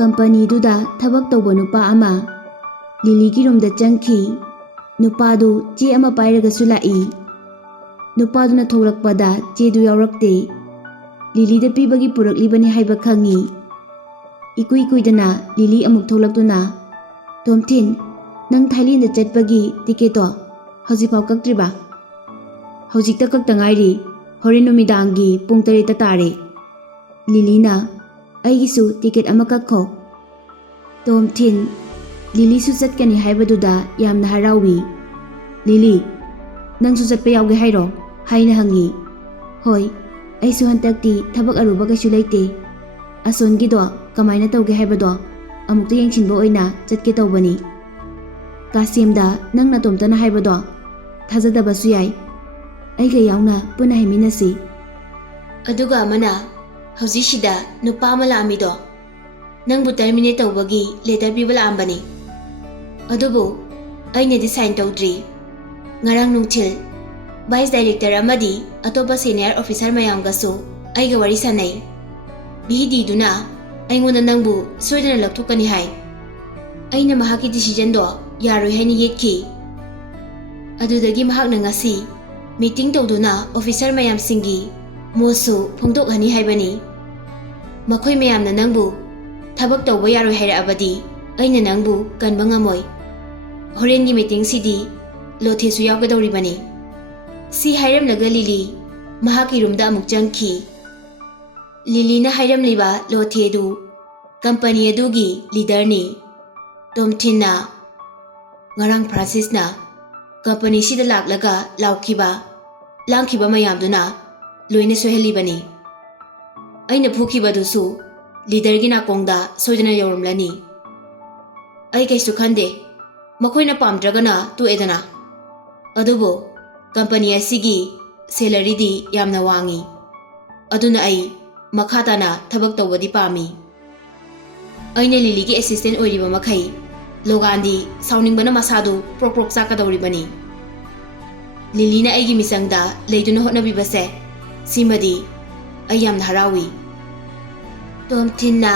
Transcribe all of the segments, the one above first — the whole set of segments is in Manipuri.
ꯀꯝꯄꯅꯤꯗꯨꯗ ꯊꯕꯛ ꯇꯧꯕ ꯅꯨꯄꯥ ꯑꯃ ꯂꯤꯂꯤꯒꯤ ꯔꯨꯝꯗ ꯆꯪꯈꯤ. ꯅꯨꯄꯥꯗꯨ ꯆꯦ ꯑꯃ ꯄꯥꯏꯔꯒꯁꯨ ꯂꯥꯛꯏ. ꯅꯨꯄꯥꯗꯨꯅ ꯊꯣꯛꯂꯛꯄꯗ ꯆꯦꯗꯨ ꯌꯥꯎꯔꯛꯇꯦ. ꯂꯤꯂꯤꯗ ꯄꯤꯕꯒꯤ ꯄꯨꯔꯛꯂꯤꯕꯅꯤ ꯍꯥꯏꯕ ꯈꯪꯉꯤ. ꯏꯀꯨꯏ ꯀꯨꯏꯗꯅ ꯂꯤꯂꯤ ꯑꯃꯨꯛ ꯊꯣꯛꯂꯛꯇꯨꯅ, "ꯇꯣꯝꯊꯤꯟ, ꯅꯪ ꯊꯥꯏꯂꯦꯟꯗ ꯆꯠꯄꯒꯤ ꯇꯤꯀꯦꯠꯇꯣ ꯍꯧꯖꯤꯛꯐꯥꯎ ꯀꯛꯇ꯭ꯔꯤꯕ?" "ꯍꯧꯖꯤꯛꯇ ꯀꯛꯇ ꯉꯥꯏꯔꯤ. ꯍꯣꯔꯦꯟ ꯅꯨꯃꯤꯗꯥꯡꯒꯤ ꯄꯨꯡ 7ꯗ ꯇꯥꯔꯦ." ꯂꯤꯂꯤꯅ, "ꯑꯩꯒꯤꯁꯨ ꯇꯤꯀꯦꯠ ꯑꯃ ꯀꯛꯈꯣ." ꯇꯣꯝꯊꯤꯟ ꯂꯤꯂꯤꯁꯨ ꯆꯠꯀꯅꯤ ꯍꯥꯏꯕꯗꯨꯗ ꯌꯥꯝꯅ ꯍꯔꯥꯎꯏ. "ꯂꯤꯂꯤ, ꯅꯪꯁꯨ ꯆꯠꯄ ꯌꯥꯎꯒꯦ ꯍꯥꯏꯔꯣ?" ꯍꯥꯏꯅ ꯍꯪꯉꯤ. "ꯍꯣꯏ, ꯑꯩꯁꯨ ꯍꯟꯗꯛꯇꯤ ꯊꯕꯛ ꯑꯔꯨꯕ ꯀꯩꯁꯨ ꯂꯩꯇꯦ. ꯑꯁꯣꯟꯒꯤꯗꯣ ꯀꯃꯥꯏꯅ ꯇꯧꯒꯦ ꯍꯥꯏꯕꯗꯣ ꯑꯃꯨꯛꯇ ꯌꯦꯡꯁꯤꯟꯕ ꯑꯣꯏꯅ ꯆꯠꯀꯦ ꯇꯧꯕꯅꯤ. ꯀꯥꯁꯦꯝꯗ ꯅꯪ ꯅꯇꯣꯝꯇꯅ ꯍꯥꯏꯕꯗꯣ ꯊꯥꯖꯗꯕꯁꯨ ꯌꯥꯏ. ꯑꯩꯒ ꯌꯥꯎꯅ ꯄꯨꯟꯅ ꯍꯥꯏꯃꯤꯟꯅꯁꯤ. ꯑꯗꯨꯒ ꯑꯃꯅ, ꯍꯧꯖꯤꯛꯁꯤꯗ ꯅꯨꯄꯥ ꯑꯃ ꯂꯥꯛꯑꯝꯃꯤꯗꯣ ꯅꯪꯕꯨ ꯇꯔꯃꯤꯅꯦꯠ ꯇꯧꯕꯒꯤ ꯂꯦꯇꯔ ꯄꯤꯕ ꯂꯥꯛꯑꯝꯕꯅꯤ. ꯑꯗꯨꯕꯨ ꯑꯩꯅꯗꯤ ꯁꯥꯏꯟ ꯇꯧꯗ꯭ꯔꯤ. ꯉꯔꯥꯡ ꯅꯨꯡꯊꯤꯜ ꯚꯥꯏꯁ ꯗꯥꯏꯔꯦꯛꯇꯔ ꯑꯃꯗꯤ ꯑꯇꯣꯞꯄ ꯁꯦꯅꯤꯌꯔ ꯑꯣꯐꯤꯁꯥꯔ ꯃꯌꯥꯝꯒꯁꯨ ꯑꯩꯒ ꯋꯥꯔꯤ ꯁꯥꯟꯅꯩ. ꯚꯤꯗꯤꯗꯨꯅ ꯑꯩꯉꯣꯟꯗ ꯅꯪꯕꯨ ꯁꯣꯏꯗꯅ ꯂꯧꯊꯣꯛꯀꯅꯤ ꯍꯥꯏ. ꯑꯩꯅ ꯃꯍꯥꯛꯀꯤ ꯗꯤꯁꯤꯖꯟꯗꯣ ꯌꯥꯔꯣꯏ ꯍꯥꯏꯅ ꯌꯦꯠꯈꯤ. ꯑꯗꯨꯗꯒꯤ ꯃꯍꯥꯛꯅ ꯉꯁꯤ ꯃꯤꯇꯤꯡ ꯇꯧꯗꯨꯅ ꯑꯣꯐꯤꯁꯥꯔ ꯃꯌꯥꯝꯁꯤꯡꯒꯤ ꯃꯣꯠꯁꯨ ꯐꯣꯡꯗꯣꯛꯍꯟꯅꯤ ꯍꯥꯏꯕꯅꯤ. ꯃꯈꯣꯏ ꯃꯌꯥꯝꯅ ꯅꯪꯕꯨ ꯊꯕꯛ ꯇꯧꯕ ꯌꯥꯔꯣꯏ ꯍꯥꯏꯔꯛꯑꯕꯗꯤ ꯑꯩꯅ ꯅꯪꯕꯨ ꯀꯟꯕ ꯉꯝꯃꯣꯏ. ꯍꯣꯔꯦꯟꯒꯤ ꯃꯤꯇꯤꯡꯁꯤꯗꯤ ꯂꯣꯊꯦꯁꯨ ꯌꯥꯎꯒꯗꯧꯔꯤꯕꯅꯤ." ꯁꯤ ꯍꯥꯏꯔꯝꯂꯒ ꯂꯤꯂꯤ ꯃꯍꯥꯛꯀꯤ ꯔꯨꯝꯗ ꯑꯃꯨꯛ ꯆꯪꯈꯤ. ꯂꯤꯂꯤꯅ ꯍꯥꯏꯔꯝꯂꯤꯕ ꯂꯣꯊꯦꯗꯨ ꯀꯝꯄꯅꯤ ꯑꯗꯨꯒꯤ ꯂꯤꯗꯔꯅꯤ. ꯇꯣꯝꯊꯤꯟꯅ, "ꯉꯔꯥꯡ ꯐ꯭ꯔꯥꯟꯁꯤꯁꯅ ꯀꯝꯄꯅꯤꯁꯤꯗ ꯂꯥꯛꯂꯒ ꯂꯥꯡꯈꯤꯕ ꯃꯌꯥꯝꯗꯨꯅ ꯂꯣꯏꯅ ꯁꯣꯏꯍꯜꯂꯤꯕꯅꯤ. ꯑꯩꯅ ꯐꯨꯈꯤꯕꯗꯨꯁꯨ ꯂꯤꯗꯔꯒꯤ ꯅꯥꯀꯣꯡꯗ ꯁꯣꯏꯗꯅ ꯌꯧꯔꯝꯂꯅꯤ. ꯑꯩ ꯀꯩꯁꯨ ꯈꯟꯗꯦ. ꯃꯈꯣꯏꯅ ꯄꯥꯝꯗ꯭ꯔꯒꯅ ꯇꯣꯛꯑꯦꯗꯅ. ꯑꯗꯨꯕꯨ ꯀꯝꯄꯅꯤ ꯑꯁꯤꯒꯤ ꯁꯦꯂꯔꯤꯗꯤ ꯌꯥꯝꯅ ꯋꯥꯡꯉꯤ. ꯑꯗꯨꯅ ꯑꯩ ꯃꯈꯥ ꯇꯥꯅ ꯊꯕꯛ ꯇꯧꯕꯗꯤ ꯄꯥꯝꯃꯤ. ꯑꯩꯅ ꯂꯤꯂꯤꯒꯤ ꯑꯦꯁꯤꯁꯇꯦꯟ ꯑꯣꯏꯔꯤꯕ ꯃꯈꯩ ꯂꯣꯒꯥꯟꯗꯤ ꯁꯥꯎꯅꯤꯡꯕꯅ ꯃꯁꯥꯗꯨ ꯄ꯭ꯔꯣꯛ ꯄ꯭ꯔꯣꯛ ꯆꯥꯛꯀꯗꯧꯔꯤꯕꯅꯤ. ꯂꯤꯂꯤꯅ ꯑꯩꯒꯤ ꯃꯤꯆꯪꯗ ꯂꯩꯗꯨꯅ ꯍꯣꯠꯅꯕꯤꯕꯁꯦ, ꯁꯤꯃꯗꯤ ꯑꯩ ꯌꯥꯝꯅ ꯍꯔꯥꯎꯏ." ꯇꯣꯝꯊꯤꯟꯅ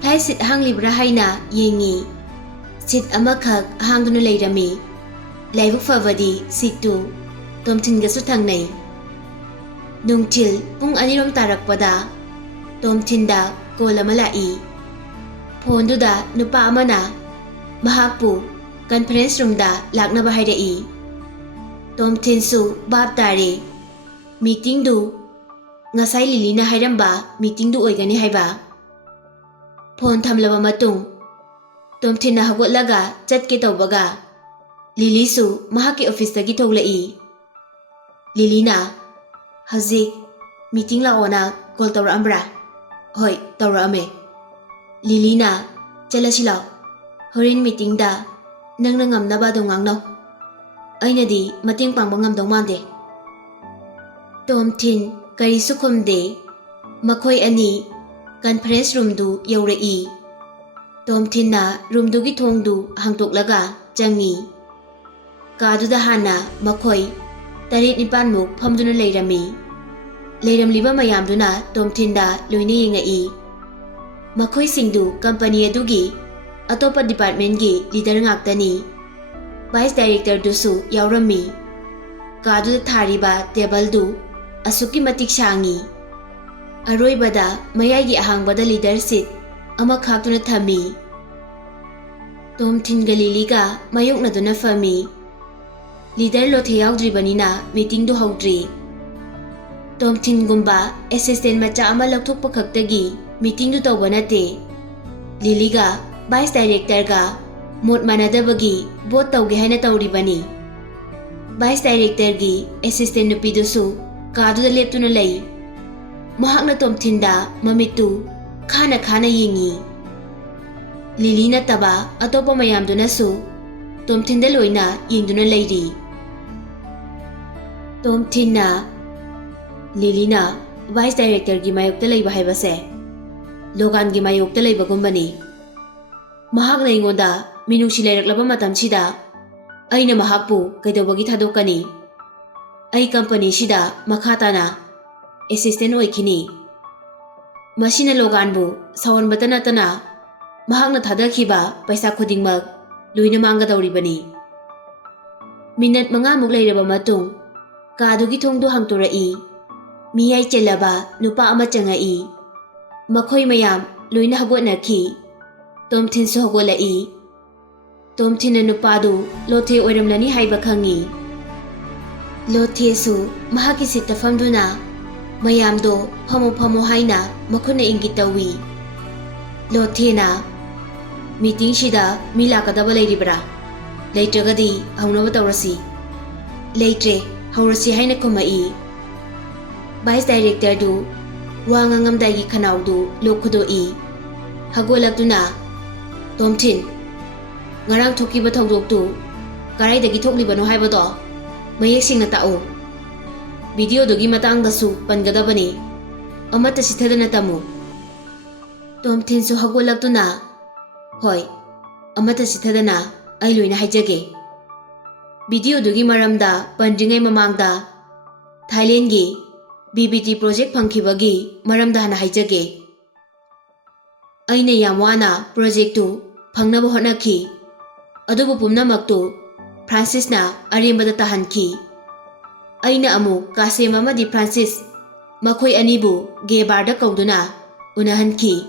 ꯐ꯭ꯂꯥꯏꯠ ꯁꯤꯠ ꯍꯥꯡꯂꯤꯕ꯭ꯔꯥ ꯍꯥꯏꯅ ꯌꯦꯡꯉꯤ. ꯁꯤꯠ ꯑꯃꯈꯛ ꯍꯥꯡꯗꯨꯅ ꯂꯩꯔꯝꯃꯤ. ꯂꯥꯏꯕꯛ ꯐꯕꯗꯤ ꯁꯤꯠꯇꯨ ꯇꯣꯝꯊꯤꯟꯒꯁꯨ ꯊꯪꯅꯩ. ꯅꯨꯡꯊꯤꯜ ꯄꯨꯡ 2 ꯇꯥꯔꯛꯄꯗ ꯇꯣꯝꯊꯤꯟꯗ ꯀꯣꯜ ꯑꯃ ꯂꯥꯛꯏ. ꯐꯣꯟꯗꯨꯗ ꯅꯨꯄꯥ ꯑꯃꯅ ꯃꯍꯥꯛꯄꯨ ꯀꯟꯐꯔꯦꯟꯁ ꯔꯨꯝꯗ ꯂꯥꯛꯅꯕ ꯍꯥꯏꯔꯛꯏ. ꯇꯣꯝꯊꯤꯟꯁꯨ ꯚꯥꯞ ꯇꯥꯔꯦ. ꯃꯤꯇꯤꯡꯗꯨ ꯉꯁꯥꯏ ꯂꯤꯂꯤꯅ ꯍꯥꯏꯔꯝꯕ ꯃꯤꯇꯤꯡꯗꯨ ꯑꯣꯏꯒꯅꯤ ꯍꯥꯏꯕ. ꯐꯣꯟ ꯊꯝꯂꯕ ꯃꯇꯨꯡ ꯇꯣꯝꯊꯤꯟꯅ ꯍꯧꯒꯠꯂꯒ ꯆꯠꯀꯦ ꯇꯧꯕꯒ ꯂꯤꯂꯤꯁꯨ ꯃꯍꯥꯛꯀꯤ ꯑꯣꯐꯤꯁꯇꯒꯤ ꯊꯣꯛꯂꯛꯏ. ꯂꯤꯂꯤꯅ, "ꯍꯧꯖꯤꯛ ꯃꯤꯇꯤꯡ ꯂꯥꯛꯑꯣꯅ ꯀꯣꯜ ꯇꯧꯔꯛꯑꯝꯕ꯭ꯔꯥ?" "ꯍꯣꯏ, ꯇꯧꯔꯛꯑꯝꯃꯦ." ꯂꯤꯂꯤꯅ, "ꯆꯠꯂꯁꯤ ꯂꯥꯎ. ꯍꯣꯔꯦꯟ ꯃꯤꯇꯤꯡꯗ ꯅꯪꯅ ꯉꯝꯅꯕ ꯑꯗꯨꯝ ꯉꯥꯡꯅꯧ. ꯑꯩꯅꯗꯤ ꯃꯇꯦꯡ ꯄꯥꯡꯕ ꯉꯝꯗꯧ ꯃꯥꯟꯗꯦ." ꯇꯣꯝꯊꯤꯟ ꯀꯔꯤꯁꯨ ꯈꯨꯝꯗꯦ. ꯃꯈꯣꯏ ꯑꯅꯤ ꯀꯟꯐꯔꯦꯟꯁ ꯔꯨꯝꯗꯨ ꯌꯧꯔꯛꯏ. ꯇꯣꯝꯊꯤꯟꯅ ꯔꯨꯝꯗꯨꯒꯤ ꯊꯣꯡꯗꯨ ꯍꯥꯡꯇꯣꯛꯂꯒ ꯆꯪꯉꯤ. ꯀꯥꯗꯨꯗ ꯍꯥꯟꯅ ꯃꯈꯣꯏ 7-9ꯃꯨꯛ ꯐꯝꯗꯨꯅ ꯂꯩꯔꯝꯃꯤ. ꯂꯩꯔꯝꯂꯤꯕ ꯃꯌꯥꯝꯗꯨꯅ ꯇꯣꯝꯊꯤꯟꯗ ꯂꯣꯏꯅ ꯌꯦꯡꯉꯛꯏ. ꯃꯈꯣꯏꯁꯤꯡꯗꯨ ꯀꯝꯄꯅꯤ ꯑꯗꯨꯒꯤ ꯑꯇꯣꯞꯄ ꯗꯤꯄꯥꯔꯠꯃꯦꯟꯒꯤ ꯂꯤꯗꯔ ꯉꯥꯛꯇꯅꯤ. ꯚꯥꯏꯁ ꯗꯥꯏꯔꯦꯛꯇꯔꯗꯨꯁꯨ ꯌꯥꯎꯔꯝꯃꯤ. ꯀꯥꯗꯨꯗ ꯊꯥꯔꯤꯕ ꯇꯦꯕꯜꯗꯨ ꯑꯁꯨꯛꯀꯤ ꯃꯇꯤꯛ ꯁꯥꯡꯉꯤ. ꯑꯔꯣꯏꯕꯗ ꯃꯌꯥꯏꯒꯤ ꯑꯍꯥꯡꯕꯗ ꯂꯤꯗꯔ ꯁꯤꯠ ꯑꯃ ꯈꯥꯛꯇꯨꯅ ꯊꯝꯃꯤ. ꯇꯣꯝꯊꯤꯟꯒ ꯂꯤꯂꯤꯒ ꯃꯥꯌꯣꯛꯅꯗꯨꯅ ꯐꯝꯃꯤ. ꯂꯤꯗꯔ ꯂꯣꯊꯦ ꯌꯥꯎꯗ꯭ꯔꯤꯕꯅꯤꯅ ꯃꯤꯇꯤꯡꯗꯨ ꯍꯧꯗ꯭ꯔꯤ. ꯇꯣꯝꯊꯤꯟꯒꯨꯝꯕ ꯑꯦꯁꯤꯁꯇꯦꯟ ꯃꯆꯥ ꯑꯃ ꯂꯧꯊꯣꯛꯄ ꯈꯛꯇꯒꯤ ꯃꯤꯇꯤꯡꯗꯨ ꯇꯧꯕ ꯅꯠꯇꯦ. ꯂꯤꯂꯤꯒ ꯚꯥꯏꯁ ꯗꯥꯏꯔꯦꯛꯇꯔꯒ ꯃꯣꯠ ꯃꯥꯟꯅꯗꯕꯒꯤ ꯚꯣꯠ ꯇꯧꯒꯦ ꯍꯥꯏꯅ ꯇꯧꯔꯤꯕꯅꯤ. ꯚꯥꯏꯁ ꯗꯥꯏꯔꯦꯛꯇꯔꯒꯤ ꯑꯦꯁꯤꯁꯇꯦꯟ ꯅꯨꯄꯤꯗꯨꯁꯨ ꯀꯥꯗꯨꯗ ꯂꯦꯞꯇꯨꯅ ꯂꯩ. ꯃꯍꯥꯛꯅ ꯇꯣꯝꯊꯤꯟꯗ ꯃꯃꯤꯠꯇꯨ ꯈꯥꯅ ꯈꯥꯅ ꯌꯦꯡꯉꯤ. ꯂꯤꯂꯤ ꯅꯠꯇꯕ ꯑꯇꯣꯞꯄ ꯃꯌꯥꯝꯗꯨꯅꯁꯨ ꯇꯣꯝꯊꯤꯟꯗ ꯂꯣꯏꯅ ꯌꯦꯡꯗꯨꯅ ꯂꯩꯔꯤ. ꯇꯣꯝꯊꯤꯟꯅ, "ꯂꯤꯂꯤꯅ ꯚꯥꯏꯁ ꯗꯥꯏꯔꯦꯛꯇꯔꯒꯤ ꯃꯥꯌꯣꯛꯇ ꯂꯩꯕ ꯍꯥꯏꯕꯁꯦ ꯂꯣꯒꯥꯟꯒꯤ ꯃꯥꯌꯣꯛꯇ ꯂꯩꯕꯒꯨꯝꯕꯅꯤ. ꯃꯍꯥꯛꯅ ꯑꯩꯉꯣꯟꯗ ꯃꯤꯅꯨꯡꯁꯤ ꯂꯩꯔꯛꯂꯕ ꯃꯇꯝꯁꯤꯗ ꯑꯩꯅ ꯃꯍꯥꯛꯄꯨ ꯀꯩꯗꯧꯕꯒꯤ ꯊꯥꯗꯣꯛꯀꯅꯤ? ꯑꯩ ꯀꯝꯄꯅꯤꯁꯤꯗ ꯃꯈꯥ ꯇꯥꯅ ꯑꯦꯁꯤꯁꯇꯦꯟ ꯑꯣꯏꯈꯤꯅꯤ. ꯃꯁꯤꯅ ꯂꯣꯒꯥꯟꯕꯨ ꯁꯥꯎꯍꯟꯕꯇ ꯅꯠꯇꯅ mahakna thadakhiba paisa khudingmak luina manggadawribani. Minute 5 muk leiraba matung kadugi thongdu hangtorai. Miyai chelaba nupa ama changai. Makhoi mayam luina hagotnakhi. Tomthin su hagolai. Tomthin nupadu lothe oiramlani haiba khangi. Lothe su mahaki sitta famduna mayamdo phamo haina makhuna ingitawi. Lothe na meeting shida mila kadaba leiribra. Leitragadi haunaba tawrasi. Leitre haurasi haina kumai. Vice Director du wangangamdagi khanawdu lokhudoi. Hagolakduna Tomthin ngarang thokiba thawdoktu karaidagi thoklibano haibado mayek singna ta'o. Video dogi matangdasu pangadabani amata sithadana tamu. Tomthin su hagolakduna hoi amata sithadana ai loina haijage. Video dogi maramda pandringai mamangda Thailand gi BBT project phangkhibagi maramda hana haijage. Aina yamwana project tu phangnaba hotnakhi. Adubu pumnamaktu Francis na arembada tahankhi. Aina amu Kasem amadi Francis makhoi anibu ge barda kauduna unahankhi.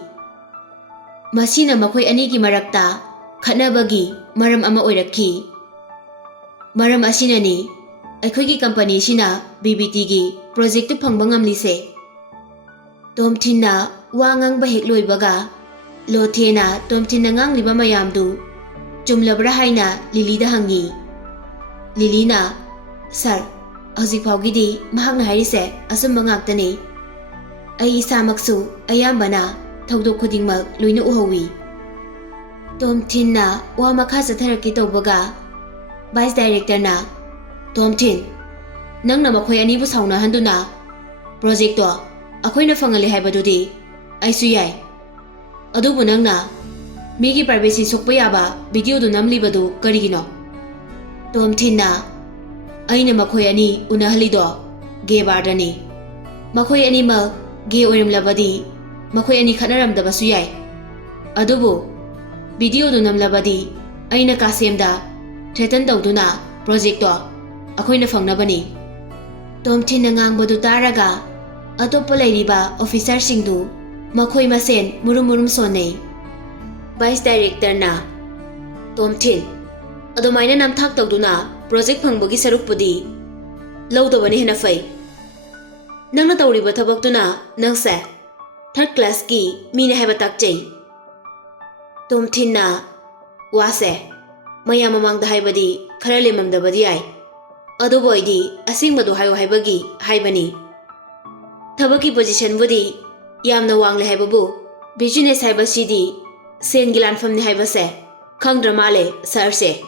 Masina makhoi anigi marakta khatnabagi maram ama oirakhi. Maram asinani aikhoigi company sina BBT gi project tu phangba ngamlise. Tomthin na wa ngangba hek loibaga Lothe na Tomthin na ngangliba mayamdu chumlabra haina Lily da hangi. Lily na sir hojik phawgidi mahakna hairise asumba ngaktani. Ai isamaksu ayambana thawdok khudingmak loina uhawi. Tomthin na wa makha satharaki tawbaga Vice Director na Tomthin nangna makhoi ani bu sauna handuna project to akhoina fangali haibadudi aisu yai. Adubu nangna migi privacy sokpa yaba video du namlibadu karigino. Tomthin na aina makhoi ani unahalido ge bardani. Makhoi ani ma ge oiramlabadi makhoi ani khatnaramdabasu yai. Adubu video du namlabadi aina Kasemda threaten tawduna project to akhoina fangnabani. Tomthin na ngangbadu taraga atoppa leiriba officer singdu makhoi masen murum sonei. Vice Director na Tomthin adumaina namthak tawduna project phangbagi sarukpudi lawdabani hena fai. Nangna tawriba thabaktuna nangse third class ki mine haiba takchei. Tomthin na wase mayam mamangda haibadi khara lemamdabadi ai. Aduboidi asingbadu hayo haibagi haibani. Thabaki position budi yamna wangle haibabu business haibasidi sengi lanfamni haibase khangdra male sarse.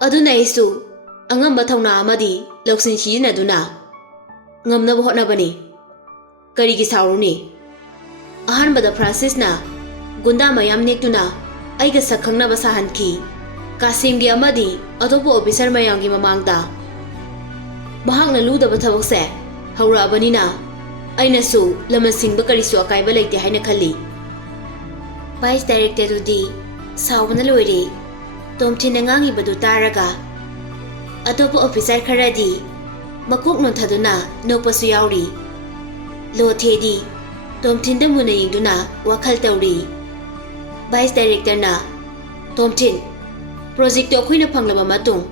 Aduna isu angamba thawna amadi loksin sijinaduna ngamnaba hotnabani. Karigi sauruni ahanbada Francis na gunda mayam nektuna aiga sakhangnaba sahanki. Kasemgi amadi atopo officer mayamgi mamangda mahakna ludaba thabakse haurabanina ainasu lamansingba karisu akaiba leite haina khalli. Vice Director dudi saubana loire. Tomthin na ngangibadu taraga atopo officer kharadi makok nonthaduna nopasu yauri. Lothe di Tomthin da muna yingduna wakhal tawri. Vice Director na Tomthin project to akhoina phanglaba matung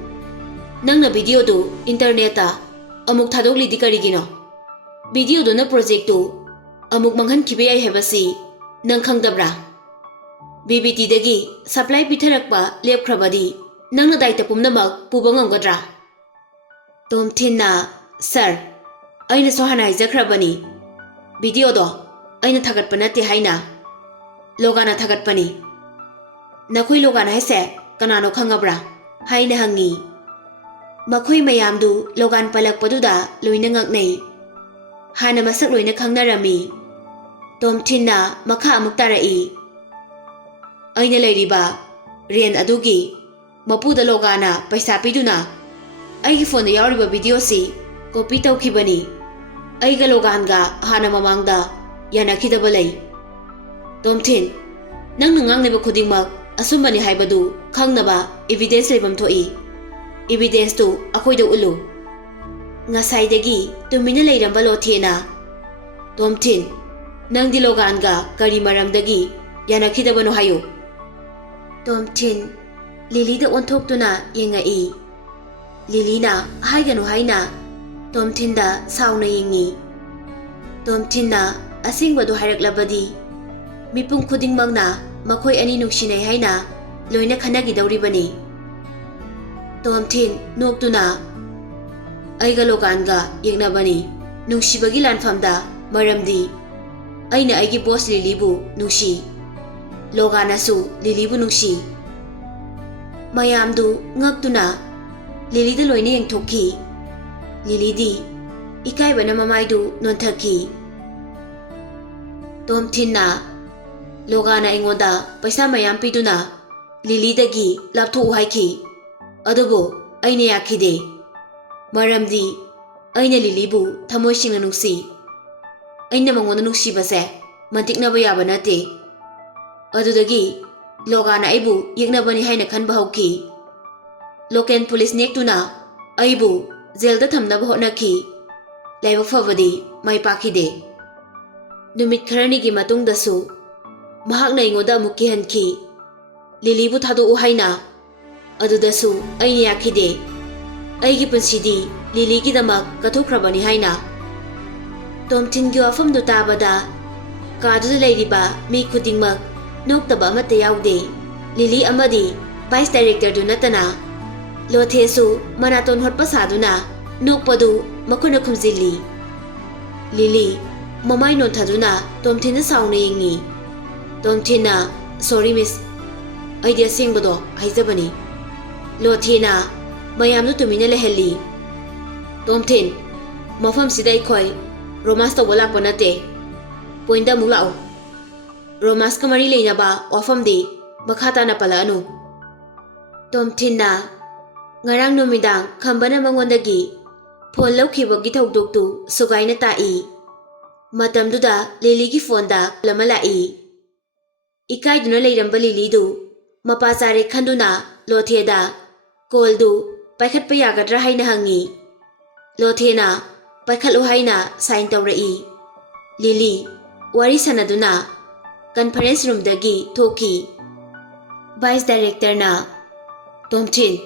nangna video du internet ta amuk thadokli di karigino. Video do na project tu amuk manghan khibe ai hebasi nang khangdabra. BBT dagi supply pitharakpa lepkhrabadi nangna daita pumnamak puba ngamgadra. Tomthin na sir aina sohana haijakhrabani. Video do aina thagatpa nate haina logana thagatpani. Nakhoi logana haise kanano khangabra haina hangi. Makhoi mayamdu logan palakpaduda loina ngaknei. Hana masak loina khangnarami. Tomthin na makha amuk tarai. Aina leiriba ren adugi mapuda logana paisa piduna aigi phone yauriba video si copy tawkhibani. Aiga loganga hana mamangda yanakhidaba lei. Tomthin Nangna ngangneba khudingmak asumani haibadu khangnaba evidence leibam thoi. Evidence tu akhoida ulu. Ngasaidagi tumina leiramba Lothena. Tomthin, nangdi Loganga kari maramdagi yanakhidabano hayo. Tomthin, Lily da onthokduna yengai. Lily na haiganu haina Tomthin da sauna yengi. Tomthin na asingbadu hairaklabadi mipum khudingmangna makhoi ani nungsinai haina loina khanagidawribani. Tomthin noktuna aiga Loganga yengnabani nungsibagi lanfamda maramdi aina aigi boss Lily bu nungsi. Loganasu Lily bu nungsi. Mayamdu ngaktuna Lily da loina yengthokki. Lily di ikaibana mamaidu nonthaki. Tomthin na Logana ingoda paisa mayam piduna Lily dagi laptho haiki. Adubu aina yakhide. Maramdi aina Lily bu thamoi singna nungsi. Aina mangona nungsi base mantiknaba yaba nate. Adudagi Logana aibu yegnabani haina khanba hauki. Local police nektuna aibu jail da thamnaba hotnaki. Laibak fabadi mai pakide. Numit kharani gi matungdasu mahakna ingoda amuk kihanki. Lily bu thado haina adudasu aina yakhide. Aigi punsidi Lily gi damak kathokrabani haina. Tomthin gi wafamdu tabada kaduda leiriba mi khudingmak noktaba amata yaude. Lily amadi vice director du natana Lothesu manaton hotpa saduna nokpadu makuna khumjili. Lily mamai non thaduna Tomthin sauna yengi. Tomthin na sorry miss idea singbado haijabani. Lothena mayamnu tumina lehelli. Tomthin mafam sidai khoi romance to bolak banate poinda mulao. Romance kamari leinaba wafam di makhata na pala anu. Tomthin na ngarang numidang khambana mangondagi phone laukibagi thokdoktu sugaina tai. Matamduda Lily gi phone da lama lai. Ikaiduna leiramba Lily du mapachare khanduna Lotheda call du paikhatpa yagadra haina hangi. Lothena paikhatlu haina sign tawrai. Lily wari sanaduna conference room dagi thoki. Vice director na Tomthin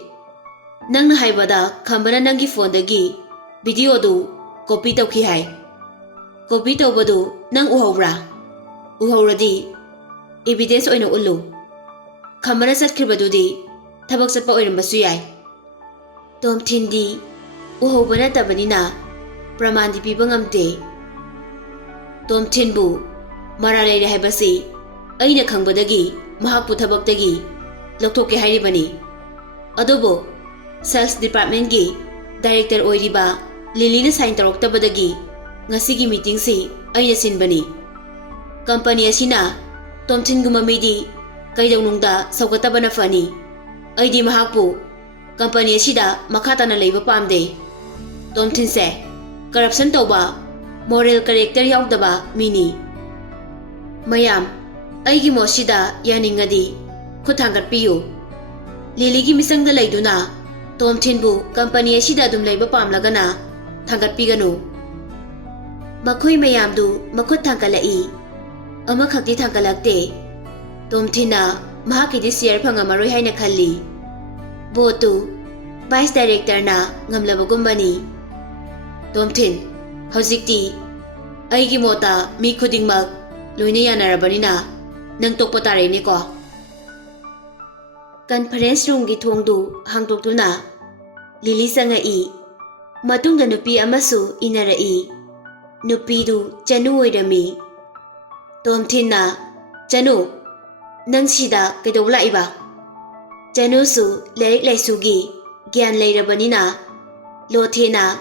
nangna haibada khambana nangi phone dagi video du copy tawki hai. Copy tawbadu nang uhawra. Uhawradi evidence oina ulu. Khambana satkhibadudi thabak satpa oirambasu yai. Tomthin di uhawbana tabanina praman di piba ngamte. Tomthin bu mara leire haibasi aina khangbadagi mahakpu thabaktagi lokthokke hairibani. Adobo sales department gi director oiriba Lily na sign taroktabadagi ngasigi meeting si aina sinbani. Company asina Tomthin gumamidi kaidawnungda saugatabana fani. Aidi mahakpu company asida makhata na leiba pamde. Tomthin se corruption tawba moral character yaudaba mini. Mayam aigi mosida yaningadi khuthangat piyu. Lily gi misangda leiduna Tomthin bu company asida dum leiba pamlagana thangat piganu. Makhoi mayamdu makhut thangalai. Amakhakti thangalakte. Tomthin na mahakidi share phangamaroi haina khalli. Botu vice director na ngamlabagumbani. Tomthin hojikti aigi mota mi khudingmak loina yanarabanina nang tokpa tarene ko. Conference room gi thongdu hangdoktuna Lily sangai. Matungda nupi amasu inarai. Nupi du Chanu oirami. Tomthin na Chanu nang sida kaidawla iba. Chanu su larik laisugi gyan leirabanina Lothena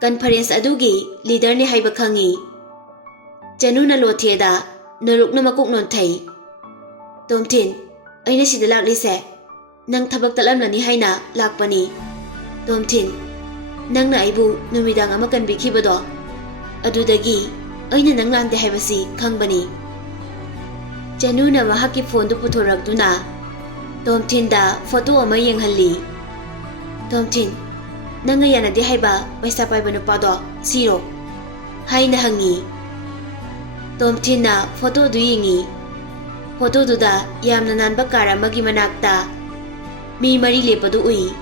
conference adugi leader ni haiba khangi. Chanu na Lotheda narukna makuk non thai. Tomthin aina sida laklise nang thabak talamlani haina lakpani. Tomthin nang na aibu numidang ama kanbikhibado adudagi aina nang lande haibasi khangbani. Januna mahaki phone du puthoraktuna Tomthin da photo ama yenghalli. Tomthin, nanga yanade haiba paisa paiba nupa do siro haina hangi. Tomthin na photo du yingi. Photo du da yamna nanba car amagi manakta mi mari lepadu ui.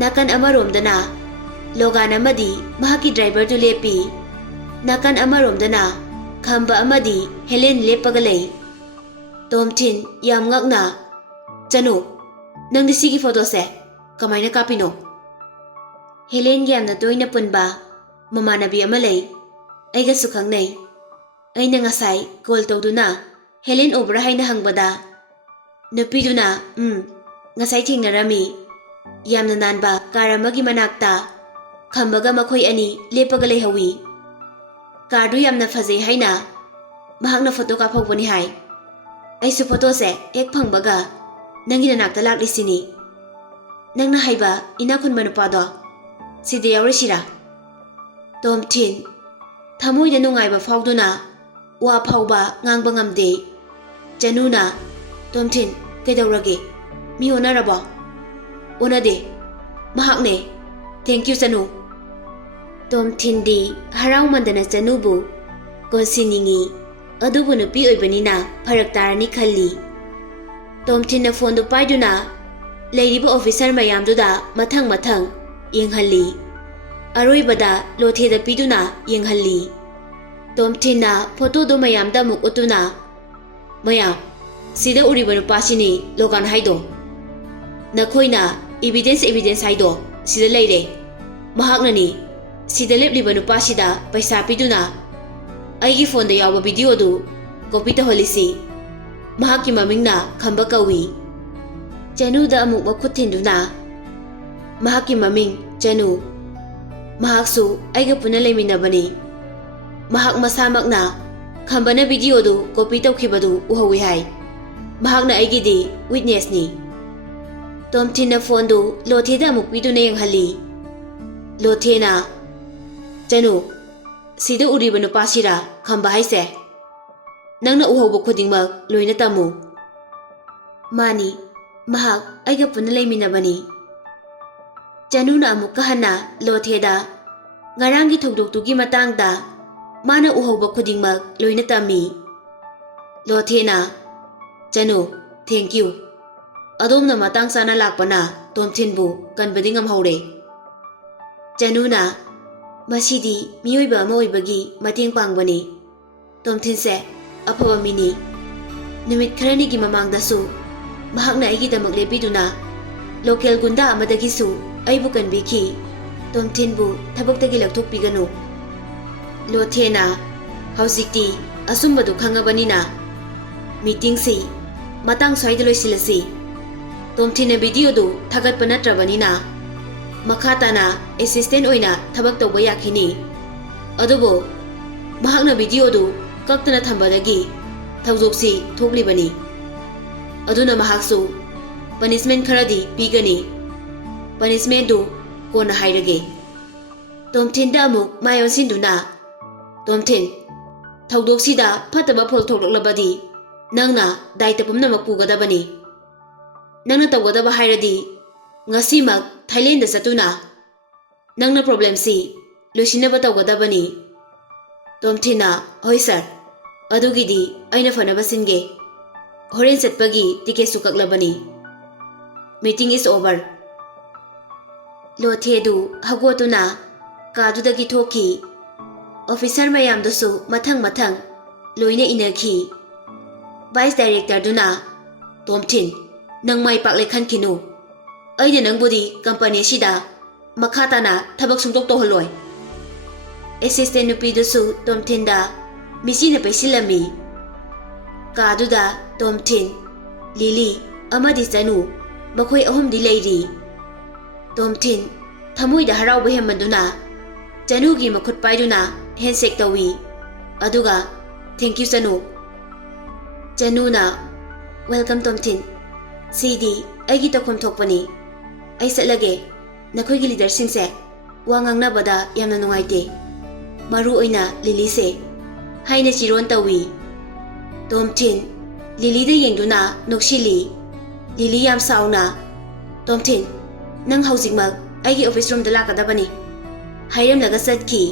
Nakan amaromdana Logan amadi mahaki driver du lepi. Nakan amaromdana khamba amadi Helen lepaga lei. Tomthin yam ngakna Chanu, nang di sigi photo se kamaina kapino. Helen yamna toina punba mamanabi ama lei. Aiga su khangnai. Aina ngasai call tawduna Helen obra haina hangbada. Nupiduna ngasai thingnarami. Yamna nanba car amagi manakta khambaga makhoi ani lepaga leihawi. Car du yamna phajei haina mahakna photo kaphokbani hai. Aisu photo se ek phangbaga nangi nanakta laklisini. Nangna haiba inakun manupada side yaurishira. Tomthin thamoida nungaiba fauduna wa phauba ngangba ngamde. Januna Tomthin kedaurage mi onaraba onade mahakne thank you Janu. Tomthin di harau mandana Janubu konsiningi adubu nupi oibanina pharak tarani khalli. Tomthin na phone du paiduna leiriba officer mayamduda mathang yenghalli. Aroibada lothe da piduna yenghalli. Tomthin na photo do mayamda muk utuna maya sida uriba nupasini Logan haido. Nakhoina evidence haido sida leire. Mahaknani sida lepliba nupasida paisa piduna aigi phone da yawa video du copy ta holisi. Mahaki mamingna khamba kawi. Janu da amuk makhut thinduna mahaki maming Janu. Mahaksu aiga puna leiminabani. Mahak masamakna khambana video du copy tawkhibadu uhawi hai. Mahakna aigi di witness ni. Tomthin na phone du lothe da amuk piduna yenghalli. Lothe na Janu sida uriba nupasira khamba haise. Nangna uhobo khudingmak loina tamu. Mani mahak aiga puna leiminabani. Januna amuk kahana lotheda ngarangi thogdoktugi matangda mana uhoba khudingmak loina tami. Lothena Janu thank you. Adomna matang sana lakpana Tomthin bu kanbadi ngamhaure. Januna masidi miyoiba ama oibagi mating pangbani. Tomthin se afaba mini. Numit kharani gi mamangdasu mahakna aigidamak lepiduna local gunda amadagisu aibu kanbiki. Tomthin bu thabaktagi lakthokpiganu. Lothena haujikti asumbadu khangabanina meeting si matang swaida loisilasi. Tomthin na video du thagatpa natrabanina makhatana assistant oina thabak tawba yakhini. Adubo mahakna video du kaktana thambadagi thawjoksi thoklibani. Aduna mahaksu punishment kharadi pigani. Punishment du kona hairage. Tomthin da amuk mayon sinduna Tomthin thawdoksida phataba phol thoklaklabadi nangna daita pumnamak pugadabani. Nangna tawgadaba hairadi ngasimak Thailand da satuna nangna problem si loisinaba tawgadabani. Tomthin na hoi sir adugidi aina fanaba singe. Horen satpagi ticket su kaklabani. Meeting is over. Lothe du hagotuna kadudagi thoki. Officer mayamdusu mathang loina inakhi. Vice director duna Tomthin nang mai pak lekhan kinu. Aina nang budi company sida makhatana thabak sungtok toholoi. Assistant nupi dusu Tomthin da misina paisilami. Kaduda Tomthin Lily amadi Janu makhoi ahum di leiri. Tomthin thamoida harauba hemanduna Janu gi makhut paiduna handshake tawi. Aduga thank you Janu. Janu na welcome Tomthin. Sidi aigi takhom thokpani. Ai satlage nakhoi gi leader sing se wa ngangnabada yamna nungaite. Maru oina Lily se haina chiron tawi. Tomthin ꯂꯤꯂꯤꯗ ꯌꯦꯡꯗꯨꯅ ꯅꯣꯛꯁꯤꯜꯂꯤ꯫ ꯂꯤꯂꯤ ꯌꯥꯝ ꯁꯥꯎꯅ "ꯇꯣꯝꯊꯤꯟ, ꯅꯪ ꯍꯧꯖꯤꯛꯃꯛ ꯑꯩꯒꯤ ꯑꯣꯐꯤꯁ ꯔꯨꯝꯗ ꯂꯥꯛꯀꯗꯕꯅꯤ" ꯍꯥꯏꯔꯝꯂꯒ ꯆꯠꯈꯤ꯫